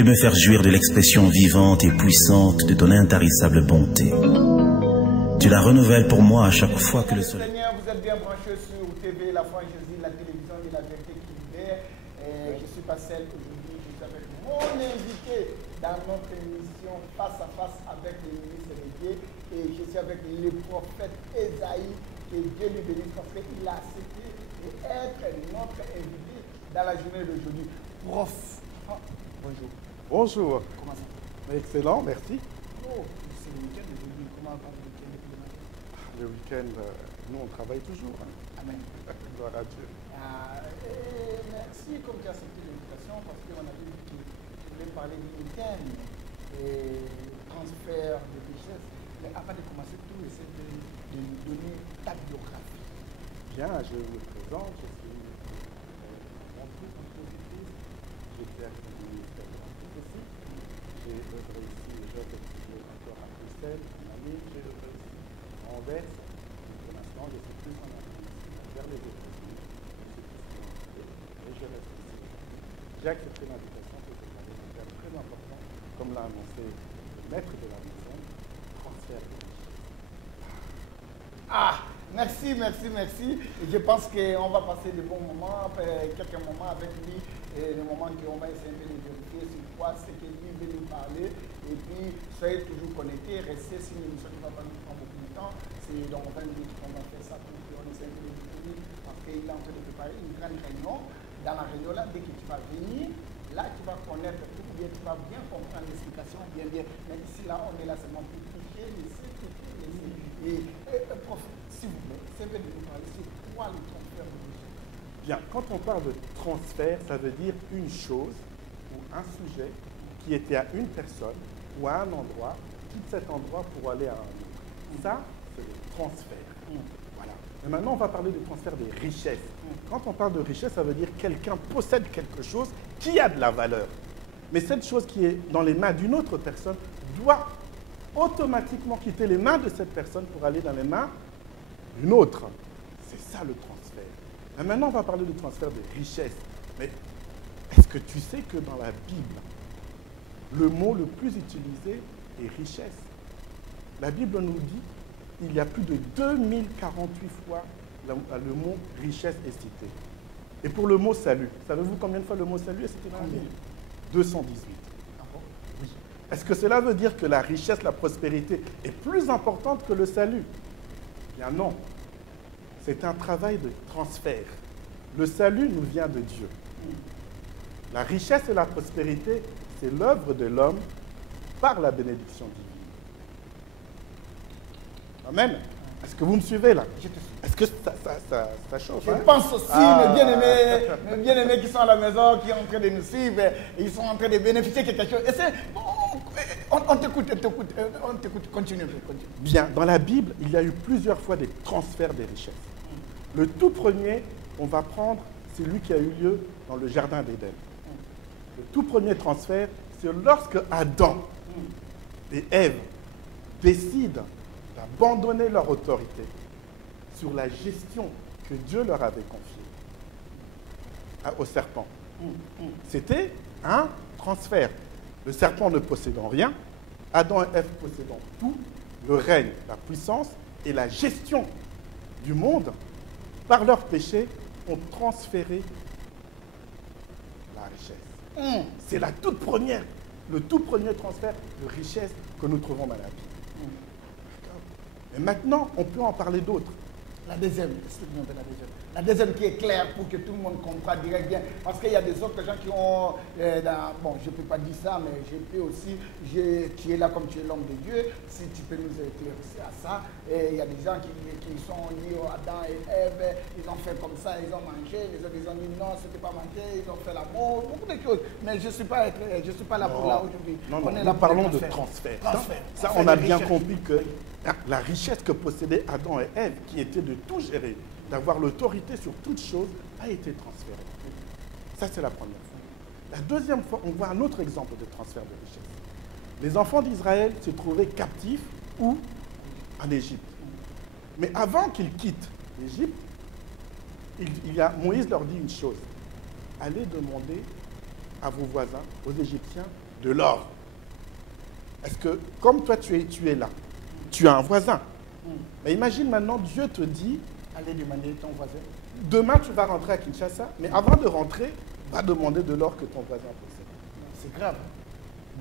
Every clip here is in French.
et me faire jouir de l'expression vivante et puissante de ton intarissable bonté. Tu la renouvelles pour moi à chaque fois que le soleil... Seigneur, vous êtes bien branchés sur TV, la foi en Jésus, la télévision de la vérité qui libère. Je suis Pascal aujourd'hui, je suis avec mon invité dans notre émission Face à Face avec le ministre Dieu. Et je suis avec le prophète Esaïe, que Dieu lui bénisse parce qu'il a accepté d'être notre invité dans la journée d'aujourd'hui. Prof, bonjour. Bonjour. Comment ça va? Excellent, merci. Oh, c'est le week-end aujourd'hui. Comment va le week-end? Le week-end, nous on travaille toujours. Hein. Amen. Gloire à Dieu. Merci comme tu as accepté l'invitation parce qu'on a vu que tu voulais parler du week-end et transfert de richesse. Mais avant de commencer, tout essaie de nous donner ta biographie. Bien, je me présente, je suis mon fils en positif. J'étais à du ministère de la prophétie. J'ai œuvré ici, j'ai effectué encore à Bruxelles, en Amérique, j'ai œuvré ici en Anvers. Pour l'instant, je suis plus en Amérique, vers les États-Unis. Et je reste ici. J'ai accepté l'invitation parce que j'avais un terme très important, comme l'a annoncé le maître de la maison, transfert de richesse. Ah, merci, merci, merci. Et je pense qu'on va passer de bons moments, quelques moments avec lui, et le moment qu'on va essayer de vérifier sur quoi c'est que lui veut nous parler. Et puis, soyez toujours connectés, restez sur une émission qui ne va pas nous prendre beaucoup de temps. C'est dans 20 minutes qu'on va faire ça pour qu'on essaie de le découvrir, parce qu'il est en train de préparer une grande réunion. Dans la réunion, là, dès que tu vas venir, là, tu vas connaître tout, bien, tu vas bien comprendre l'explication, bien, bien. Mais ici, là, on est là seulement pour toucher, laisser. Et, prof, s'il vous plaît, c'est bien de nous parler sur quoi le transfert de richesse. Bien, quand on parle de transfert, ça veut dire une chose ou un sujet qui était à une personne ou à un endroit, quitte cet endroit pour aller à un autre. Ça, c'est le transfert. Voilà. Et maintenant, on va parler du transfert des richesses. Quand on parle de richesse, ça veut dire que quelqu'un possède quelque chose qui a de la valeur. Mais cette chose qui est dans les mains d'une autre personne doit automatiquement quitter les mains de cette personne pour aller dans les mains d'une autre. C'est ça le transfert. Et maintenant, on va parler du transfert des richesses. Mais est-ce que tu sais que dans la Bible, le mot le plus utilisé est richesse? La Bible nous dit qu'il y a plus de 2048 fois le mot richesse est cité. Et pour le mot salut, savez-vous combien de fois le mot salut est cité dans la Bible? 218. Oui. Est-ce que cela veut dire que la richesse, la prospérité est plus importante que le salut? Bien non. C'est un travail de transfert. Le salut nous vient de Dieu. La richesse et la prospérité, c'est l'œuvre de l'homme par la bénédiction divine. Amen. Est-ce que vous me suivez là? Est-ce que ça chauffe? Je pense aussi, mes bien-aimés qui sont à la maison, qui sont en train de nous suivre, ils sont en train de bénéficier de quelque chose. Et on t'écoute, continue. Bien, dans la Bible, il y a eu plusieurs fois des transferts des richesses. Le tout premier, on va prendre, c'est celui qui a eu lieu dans le Jardin d'Éden. Le tout premier transfert, c'est lorsque Adam et Ève décident d'abandonner leur autorité sur la gestion que Dieu leur avait confiée au serpent. C'était un transfert. Le serpent ne possédant rien, Adam et Ève possédant tout, le règne, la puissance et la gestion du monde, par leur péché, ont transféré la richesse. C'est le tout premier transfert de richesse que nous trouvons dans la Bible. Et maintenant, on peut en parler d'autres. La deuxième, explique-nous la deuxième. La deuxième qui est claire pour que tout le monde comprenne direct bien. Parce qu'il y a des autres gens qui ont... bon, je ne peux pas dire ça, mais je peux aussi... Tu es là comme tu es l'homme de Dieu. Si tu peux nous éclaircir à ça. Et il y a des gens qui sont liés à Adam et Ève. Ils ont fait comme ça, ils ont mangé. Les autres, ils ont dit non, ce n'était pas mangé. Ils ont fait l'amour. Beaucoup de choses. Mais je ne suis pas là pour là aujourd'hui. Non, nous parlons de transfert. Ça, on a bien compris que la richesse que possédaient Adam et Ève, qui était de tout gérer, d'avoir l'autorité sur toute chose, a été transférée. Ça, c'est la première fois. La deuxième fois, on voit un autre exemple de transfert de richesse. Les enfants d'Israël se trouvaient captifs où? En Égypte. Mais avant qu'ils quittent l'Égypte, Moïse leur dit une chose. Allez demander à vos voisins, aux Égyptiens, de l'or. Est-ce que, comme toi tu es là, tu as un voisin. Mais imagine maintenant, Dieu te dit, Allez demander ton voisin. demain tu vas rentrer à Kinshasa, mais avant de rentrer, va demander de l'or que ton voisin possède. C'est grave.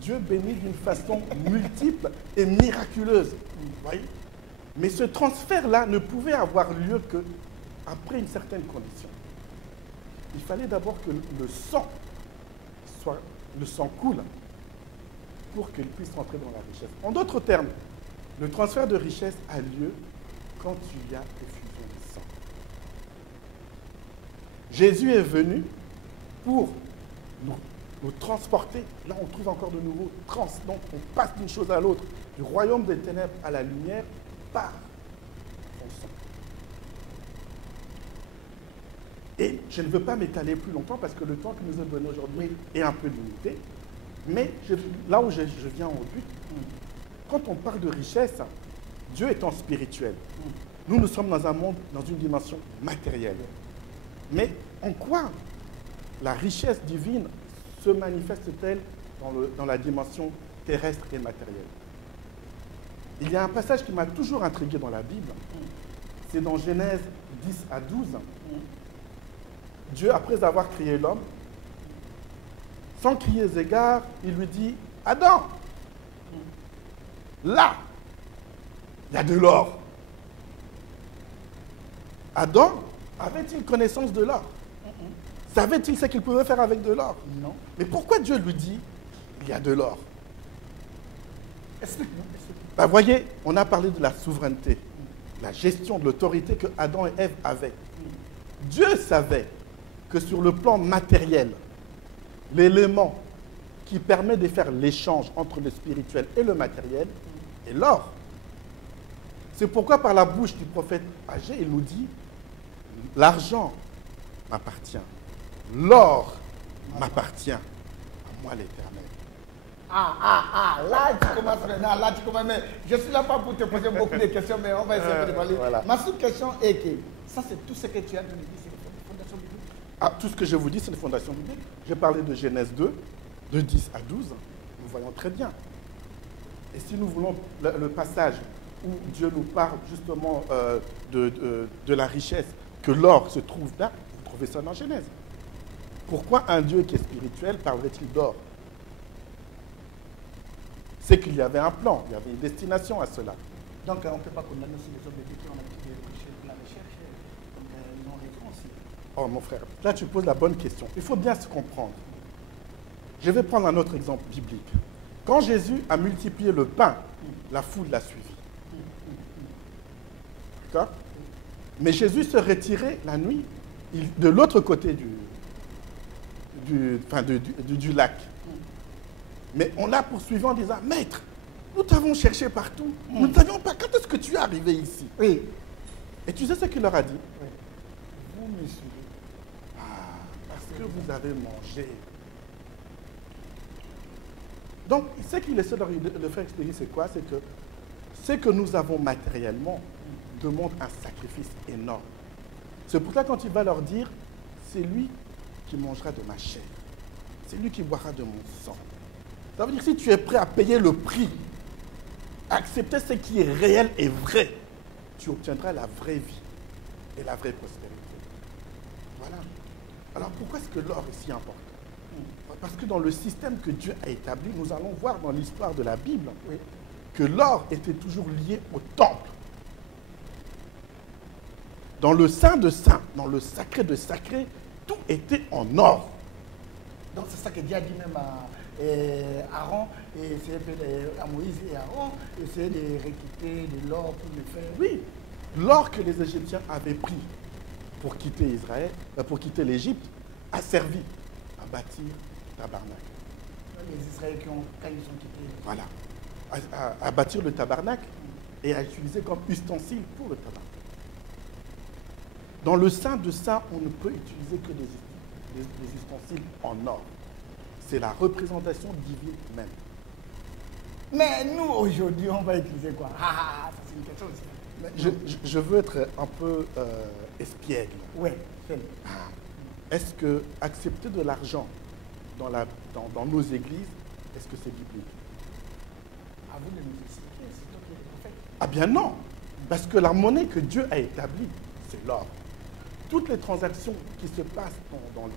Dieu bénit d'une façon multiple et miraculeuse. Vous voyez? Mais ce transfert-là ne pouvait avoir lieu qu'après une certaine condition. Il fallait d'abord que le sang coule pour qu'il puisse rentrer dans la richesse. En d'autres termes, le transfert de richesse a lieu quand il y a effusion de sang. Jésus est venu pour nous transporter. Là, on trouve encore de nouveau donc on passe d'une chose à l'autre, du royaume des ténèbres à la lumière par son sang. Et je ne veux pas m'étaler plus longtemps parce que le temps qui nous est donné aujourd'hui est un peu limité. Mais là où je viens au but, quand on parle de richesse, Dieu étant spirituel, nous sommes dans un monde, dans une dimension matérielle. Mais en quoi la richesse divine se manifeste-t-elle dans la dimension terrestre et matérielle? Il y a un passage qui m'a toujours intrigué dans la Bible. C'est dans Genèse 10 à 12. Dieu, après avoir créé l'homme, sans crier égard, il lui dit, Adam, là, il y a de l'or. Adam avait-il connaissance de l'or? Savait-il ce qu'il pouvait faire avec de l'or? Non. Mais pourquoi Dieu lui dit, il y a de l'or? Explique-nous. Ben, voyez, on a parlé de la souveraineté, la gestion de l'autorité que Adam et Ève avaient. Dieu savait que sur le plan matériel, l'élément qui permet de faire l'échange entre le spirituel et le matériel est l'or. C'est pourquoi par la bouche du prophète Agé, il nous dit, l'argent m'appartient, l'or m'appartient, à moi l'Éternel. Là tu commences maintenant, là tu commences. Mais je suis là pas pour te poser beaucoup de questions, mais on va essayer de parler. Voilà. Ma seule question est que, ça c'est tout ce que tu as dit, c'est les fondations bibliques. Ah, tout ce que je vous dis, c'est une fondation biblique. J'ai parlé de Genèse 2, de 10 à 12. Nous voyons très bien. Et si nous voulons le passage où Dieu nous parle justement de la richesse, que l'or se trouve là, vous trouvez ça dans Genèse. Pourquoi un Dieu qui est spirituel parlerait-il d'or? C'est qu'il y avait un plan, il y avait une destination à cela. Donc on ne peut pas condamner aussi les hommes de Dieu qui ont l'habitude de prêcher de la recherche, donc ils n'ont rien aussi. Oh mon frère, là tu poses la bonne question. Il faut bien se comprendre. Je vais prendre un autre exemple biblique. Quand Jésus a multiplié le pain, la foule l'a suivi. D'accord? Mais Jésus se retirait la nuit de l'autre côté du lac. Mais on l'a poursuivi en disant, Maître, nous t'avons cherché partout. Nous ne savions pas quand est-ce que tu es arrivé ici. Oui. Et tu sais ce qu'il leur a dit? Oui. Vous me suivez. Parce que vous avez mangé. Donc, ce qu'il essaie de faire expliquer, c'est quoi? C'est que ce que nous avons matériellement demande un sacrifice énorme. C'est pour ça quand il va leur dire, c'est lui qui mangera de ma chair. C'est lui qui boira de mon sang. Ça veut dire que si tu es prêt à payer le prix, à accepter ce qui est réel et vrai, tu obtiendras la vraie vie et la vraie prospérité. Voilà. Alors pourquoi est-ce que l'or est si important? Parce que dans le système que Dieu a établi, nous allons voir dans l'histoire de la Bible que l'or était toujours lié au temple. Dans le saint de saints, dans le sacré de sacré, tout était en or. Donc c'est ça que Dieu a dit même à Aaron, et à Moïse et Aaron, essayer de récupérer de l'or pour le faire. Oui, l'or que les Égyptiens avaient pris pour quitter Israël, pour quitter l'Égypte, a servi à bâtir le tabernacle. Les Israéliens quand ils ont quitté. Voilà, à bâtir le tabernacle et à utiliser comme ustensile pour le tabernacle. Dans le saint de saints, on ne peut utiliser que des ustensiles en or. C'est la représentation divine même. Mais nous, aujourd'hui, on va utiliser quoi? Ça c'est une question aussi. Je veux être un peu espiègle. Oui, c'est. Est-ce que accepter de l'argent dans nos églises est-ce que c'est biblique? À vous de nous expliquer, c'est toi qui es le prophète. Ah bien non, parce que la monnaie que Dieu a établie, c'est l'or. Toutes les transactions qui se passent dans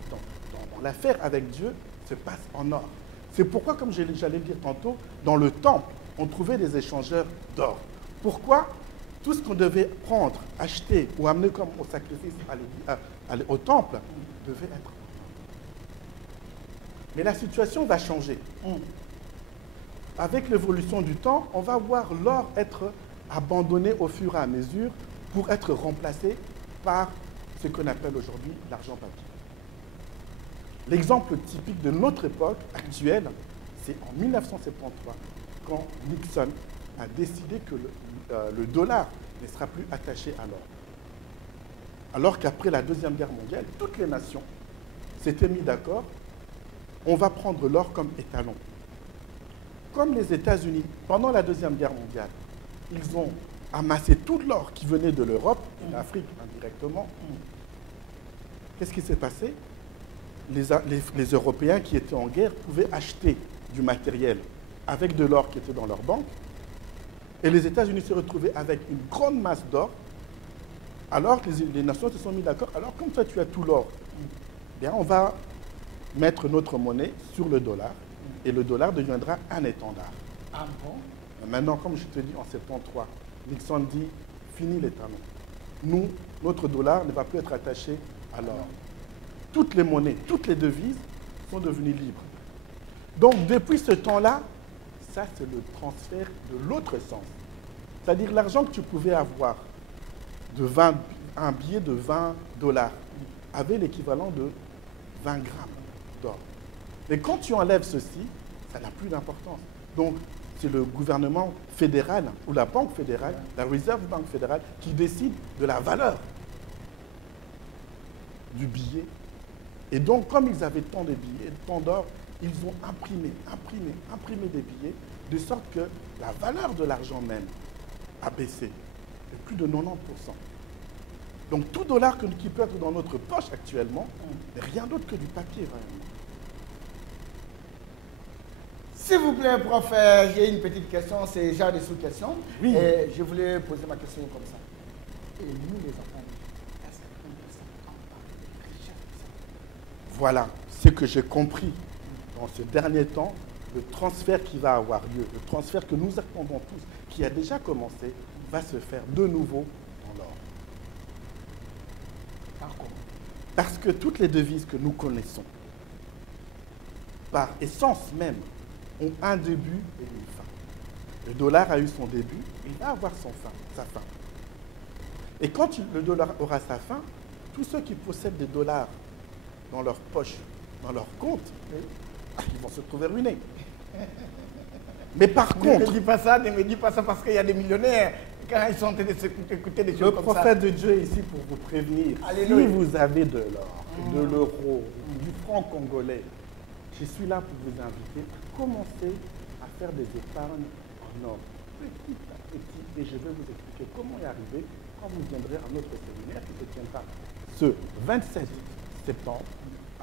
l'affaire avec Dieu se passent en or. C'est pourquoi, comme j'allais dire tantôt, dans le temple, on trouvait des échangeurs d'or. Pourquoi? Tout ce qu'on devait prendre, acheter ou amener comme au sacrifice au temple devait être. Mais la situation va changer. Avec l'évolution du temps, on va voir l'or être abandonné au fur et à mesure pour être remplacé par ce qu'on appelle aujourd'hui l'argent papier. L'exemple typique de notre époque actuelle, c'est en 1973, quand Nixon a décidé que le dollar ne sera plus attaché à l'or. Alors qu'après la Deuxième Guerre mondiale, toutes les nations s'étaient mis d'accord, on va prendre l'or comme étalon. Comme les États-Unis, pendant la Deuxième Guerre mondiale, ils ont amassé tout l'or qui venait de l'Europe et d'Afrique indirectement. Qu'est-ce qui s'est passé? Les Européens qui étaient en guerre pouvaient acheter du matériel avec de l'or qui était dans leur banque. Et les États-Unis se retrouvaient avec une grande masse d'or. Alors que les nations se sont mis d'accord. Alors comme toi tu as tout l'or, bien on va mettre notre monnaie sur le dollar. Et le dollar deviendra un étendard. Ah bon? Maintenant, comme je te dis, en 73, Nixon dit, fini les talons. Nous, notre dollar ne va plus être attaché à l'or. Toutes les monnaies, toutes les devises sont devenues libres. Donc, depuis ce temps-là, ça, c'est le transfert de l'autre sens. C'est-à-dire l'argent que tu pouvais avoir, un billet de 20 $ avait l'équivalent de 20 grammes d'or. Mais quand tu enlèves ceci, ça n'a plus d'importance. Donc, c'est le gouvernement fédéral ou la banque fédérale, la Reserve Bank fédérale, qui décide de la valeur du billet. Et donc, comme ils avaient tant de billets, tant d'or, ils ont imprimé des billets, de sorte que la valeur de l'argent même a baissé de plus de 90%. Donc, tout dollar qui peut être dans notre poche actuellement n'est rien d'autre que du papier, vraiment. S'il vous plaît, prof, j'ai une petite question, c'est genre des sous-questions. Oui. Et je voulais poser ma question comme ça. Et nous, les enfants, est-ce qu'on peut s'entendre parler de richesse? Voilà ce que j'ai compris dans ce dernier temps, le transfert qui va avoir lieu, le transfert que nous attendons tous, qui a déjà commencé, va se faire de nouveau dans l'or. Par contre, Parce que toutes les devises que nous connaissons, par essence même, ont un début et une fin. Le dollar a eu son début, il va avoir sa fin. Et quand le dollar aura sa fin, tous ceux qui possèdent des dollars dans leur poche, dans leur compte, ils vont se trouver ruinés. Mais par contre, ne me dis pas ça parce qu'il y a des millionnaires, quand ils sont en train d'écouter des choses le comme ça. prophète de Dieu est ici pour vous prévenir. Alléluia. Si vous avez de l'or, de l'euro, du franc congolais, je suis là pour vous inviter à commencer à faire des épargnes en or, petit à petit, et je vais vous expliquer comment y arriver quand vous viendrez à notre séminaire qui se tiendra ce 27 septembre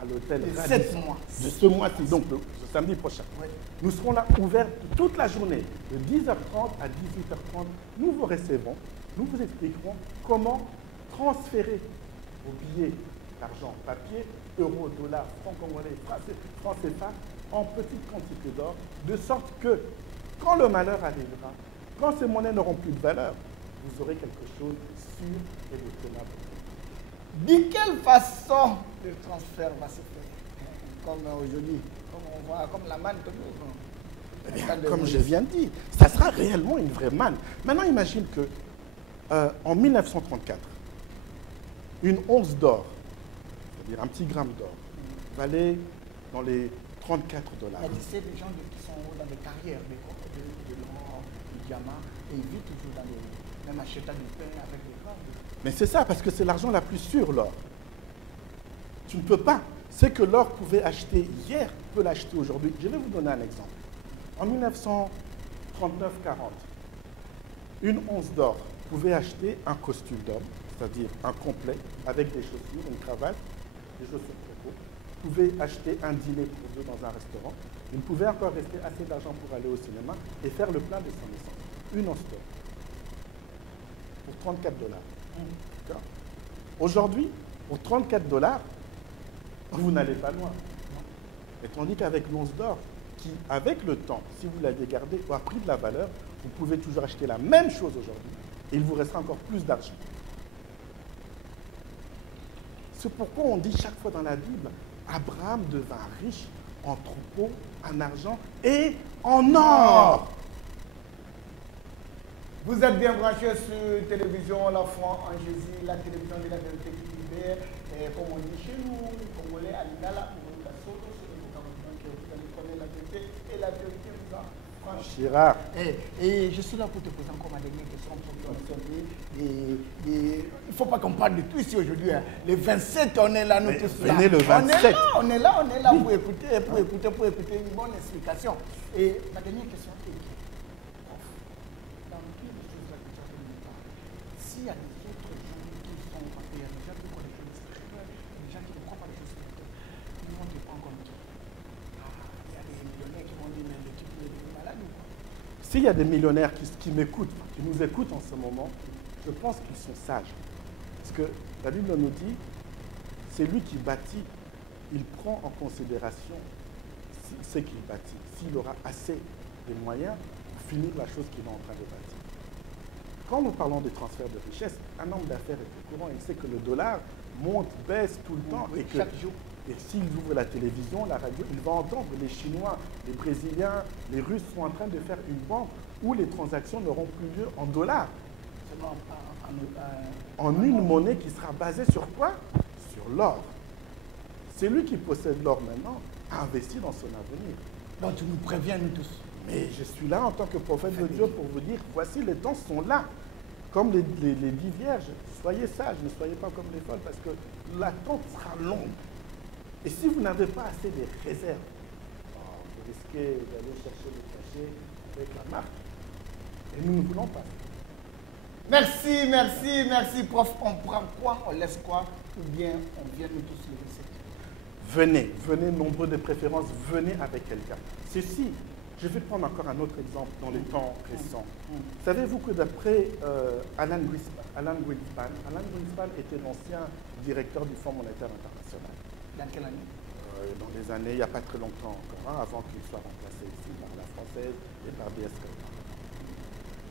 à l'hôtel Le Radisson 7 mois. de ce mois-ci, donc le samedi prochain. Oui. Nous serons là ouverts toute la journée, de 10h30 à 18h30. Nous vous recevrons, nous vous expliquerons comment transférer vos billets d'argent papier, euros, dollars, francs congolais, francs CFA, en petite quantité d'or, de sorte que quand le malheur arrivera, quand ces monnaies n'auront plus de valeur, vous aurez quelque chose de sûr et de tenable. De quelle façon le transfert va se faire? Comme aujourd'hui, comme on voit, comme la manne toujours. Eh bien, comme je viens de dire, ça sera réellement une vraie manne. Maintenant, imagine que en 1934, une once d'or, c'est-à-dire un petit gramme d'or, valait dans les 34 $. Il y a des gens qui sont dans des carrières de l'or, du diamant, et ils vivent toujours dans les... même achetant du pain avec des cordes. Mais c'est ça, parce que c'est l'argent la plus sûre, l'or. Tu ne peux pas. Ce que l'or pouvait acheter hier, peut l'acheter aujourd'hui. Je vais vous donner un exemple. En 1939-40, une once d'or pouvait acheter un costume d'homme, c'est-à-dire un complet, avec des chaussures, une cravate, des chaussures propos, pouvait acheter un dîner pour deux dans un restaurant, il pouvait encore rester assez d'argent pour aller au cinéma et faire le plein de son essence. Une once-d'or. Pour 34 $. Aujourd'hui, pour 34 $, vous n'allez pas loin. Et tandis qu'avec l'once d'or, qui, avec le temps, si vous l'aviez gardé, a pris de la valeur, vous pouvez toujours acheter la même chose aujourd'hui et il vous restera encore plus d'argent. C'est pourquoi on dit chaque fois dans la Bible, Abraham devint riche en troupeaux, en argent et en or. Vous êtes bien branchés sur télévision La Foi en Jésus, la télévision de la vérité qui libère, et comme on dit chez nous, comme on l'est à Lingala, pour la Soto, c'est le gouvernement que vous allez connaître la vérité, et la vérité vous a franchi. Chirac. Et je suis là pour te poser encore ma dernière question pour ton service. Il ne faut pas qu'on parle de tout ici aujourd'hui. Hein. Les 27, on est là, nous tous là. Venez le 27. On est là oui. pour écouter une bonne explication. Et ma dernière question est dans toutes les choses là que tu as fait, s'il y a des autres gens qui sont, parce qu'il y a des gens qui ont des choses spirituelles, des gens qui ne croient pas les choses spirituelles, ils vont te prendre comme toi. Il y a des millionnaires qui vont dire, mais le type est malade ou quoi? S'il y a des millionnaires qui m'écoutent, qui nous écoutent en ce moment, je pense qu'ils sont sages. Parce que la Bible nous dit, c'est lui qui bâtit, il prend en considération ce qu'il bâtit, s'il aura assez de moyens pour finir la chose qu'il est en train de bâtir. Quand nous parlons des transferts de richesse, un homme d'affaires est au courant, il sait que le dollar monte, baisse tout le temps. Oui, et que, chaque jour. Et s'il ouvre la télévision, la radio, il va entendre les Chinois, les Brésiliens, les Russes sont en train de faire une banque où les transactions n'auront plus lieu en dollars. En une monnaie qui sera basée sur quoi? Sur l'or. C'est lui qui possède l'or maintenant, a investi dans son avenir. Donc tu nous préviens, nous tous. Mais je suis là en tant que prophète de Dieu pour vous dire, voici les temps sont là. Comme les 10 vierges, soyez sages, ne soyez pas comme les folles, parce que l'attente sera longue. Et si vous n'avez pas assez de réserves, vous risquez d'aller chercher le cachet avec la marque. Et nous ne voulons pas. Merci, prof. On prend quoi, on laisse quoi, ou bien on vient nous tous les recettes. Venez nombreux de préférence, venez avec quelqu'un. Ceci, je vais prendre encore un autre exemple dans les temps récents. Savez-vous que d'après Alan Greenspan était l'ancien directeur du Fonds monétaire international. Dans quelle année? Dans les années, il n'y a pas très longtemps encore, avant qu'il soit remplacé ici par la française et par BSK.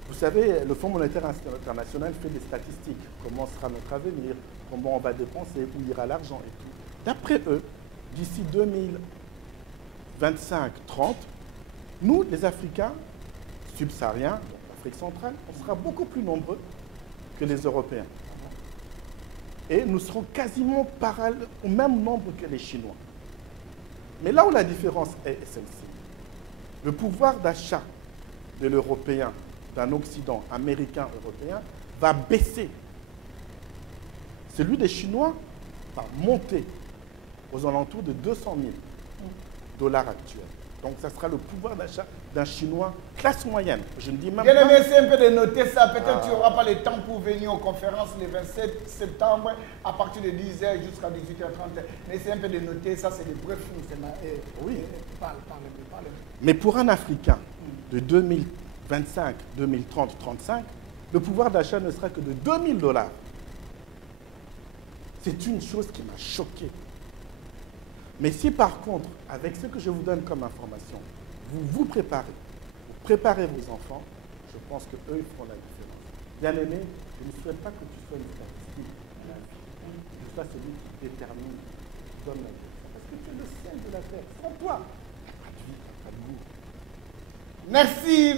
Vous savez, le Fonds monétaire international fait des statistiques. Comment sera notre avenir, comment on va dépenser, où ira l'argent et tout. D'après eux, d'ici 2025-30, nous, les Africains subsahariens, donc l'Afrique centrale, on sera beaucoup plus nombreux que les Européens. Et nous serons quasiment au même nombre que les Chinois. Mais là où la différence est celle-ci, le pouvoir d'achat de l'Européen, d'un Occident, américain, européen, va baisser. Celui des Chinois va monter aux alentours de 200 000 $ actuels. Donc, ça sera le pouvoir d'achat d'un Chinois classe moyenne. Je ne dis même Bien pas... aimé, c'est un peu de noter ça. Peut-être tu n'auras pas le temps pour venir aux conférences le 27 septembre à partir de 10h jusqu'à 18h30. Mais c'est un peu de noter ça, c'est des brefs. Oui. Parle. Mais pour un Africain de 2025, 2030, 35, le pouvoir d'achat ne sera que de 2 000 $. C'est une chose qui m'a choqué. Mais si par contre, avec ce que je vous donne comme information, vous préparez vos enfants, je pense qu'eux, ils feront la différence. Bien aimé, je ne souhaite pas que tu sois une statistique de la vie. Que tu sois celui qui détermine, qui donne la vie. Parce que tu es le ciel de la terre. Sans toi, pas de vie, pas de goût. Merci,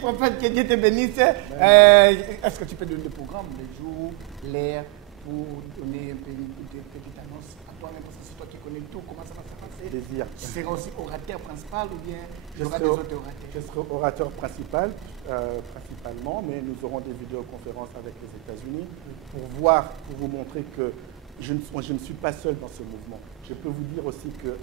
prophète, que Dieu te bénisse. Est-ce que tu peux donner le programme, le jour, l'heure, pour donner un peu une petite annonce à toi-même, parce que c'est toi qui connais tout, comment ça va se passer? Plaisir. Tu seras aussi orateur principal ou bien Je des serai autres orateurs? Je serai orateur principalement, mais nous aurons des vidéoconférences avec les États-Unis pour vous montrer que je ne suis pas seul dans ce mouvement. Je peux vous dire aussi que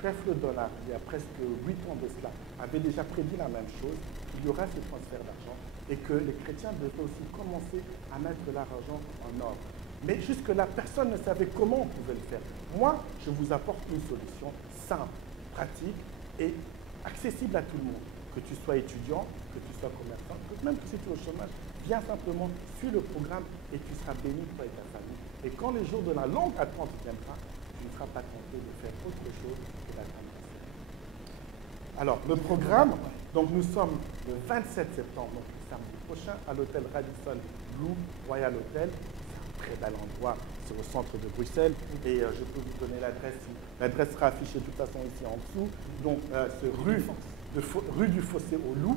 Creflo Dollar, il y a presque 8 ans de cela, avait déjà prédit la même chose. Il y aura ce transfert d'argent et que les chrétiens devaient aussi commencer à mettre leur argent en ordre. Mais jusque-là, personne ne savait comment on pouvait le faire. Moi, je vous apporte une solution simple, pratique, est accessible à tout le monde. Que tu sois étudiant, que tu sois commerçant, même que si tu es au chômage, viens simplement, suis le programme et tu seras béni toi et ta famille. Et quand les jours de la longue attente viendront, tu ne seras pas tenté de faire autre chose que d'attendre. Alors, le programme, donc nous sommes le 27 septembre, donc le samedi prochain, à l'hôtel Radisson Blu Royal Hotel. C'est un très bel endroit, c'est au centre de Bruxelles. Et je peux vous donner l'adresse. L'adresse sera affichée de toute façon ici en dessous. Donc, c'est rue du Fossé au Loup,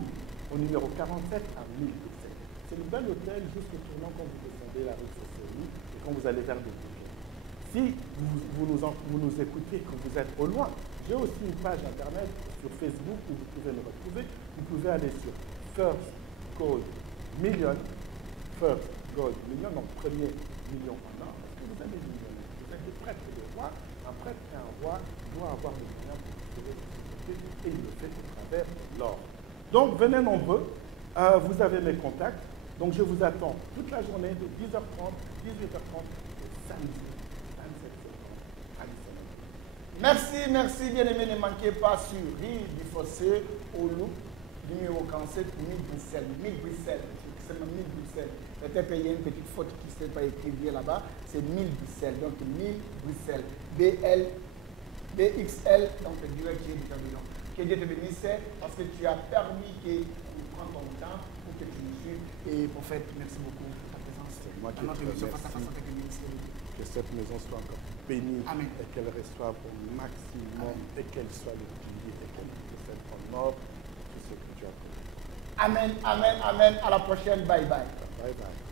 au numéro 47 à 1000 Bruxelles. C'est le bel hôtel juste au tournant quand vous descendez la rue du Fossé au Loup et quand vous allez vers le Bouquet. Si vous nous écoutez quand vous êtes au loin, j'ai aussi une page internet sur Facebook où vous pouvez me retrouver. Vous pouvez aller sur First Gold Million, donc premier million en or. Est-ce que vous avez des millions? Vous êtes des prêtres et des rois. Un prêtre et un roi doit avoir des moyens pour trouver sa sécurité et il le fait au travers de l'or. Donc venez nombreux. Vous avez mes contacts. Donc je vous attends toute la journée de 10h30, 18h30 et samedi. Merci, bien-aimés, ne manquez pas sur rue du Fossé au Loup, numéro 47, 1000 Bruxelles. 1000 Bruxelles, c'est 1000 Bruxelles. Peut-être qu'il y a une petite faute qui ne s'est pas écrite bien là-bas, c'est 1000 Bruxelles, donc 1000 Bruxelles. BXL, donc le direct du camion. Que Dieu te bénisse, parce que tu as permis que tu prennes ton temps pour que tu nous suives. Et prophète, merci beaucoup pour ta présence. C'est moi qui te remercie. Que cette maison soit encore bénie. Amen. Et qu'elle reçoive au maximum. Amen. Et qu'elle soit le pilier et qu'elle possède en or tout ce que tu as fait. Amen, amen, amen. À la prochaine. Bye bye. Bye bye.